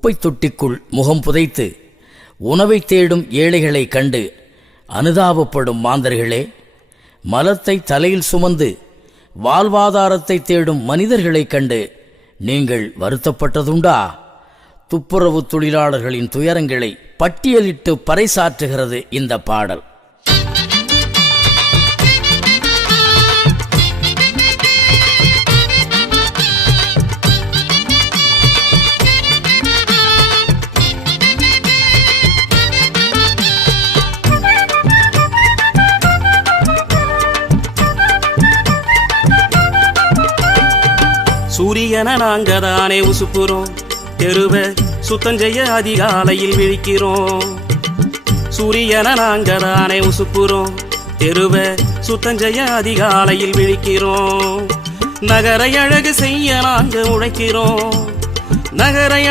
குப்பை தொட்டிக்குள் முகம் புதைத்து உணவை தேடும் ஏழைகளை கண்டு அனுதாபப்படும் மாந்தர்களே மலத்தை தலையில் சுமந்து வாழ்வாதாரத்தை தேடும் மனிதர்களைக் கண்டு நீங்கள் வருத்தப்பட்டதுண்டா? துப்புரவு தொழிலாளர்களின் துயரங்களை பட்டியலிட்டு பறைசாற்றுகிறது இந்த பாடல். சூரியனை நாங்க தானே உசுப்புறோம். தெருவ சுத்தம் செய்ய அதிகாலையில் விழிக்கிறோம். சூரியனை நாங்க தானே உசுப்புறோம். தெருவ சுத்தம் செய்ய அதிகாலையில் விழிக்கிறோம். நகரை அழகு செய்ய நாங்க உழைக்கிறோம். நகரை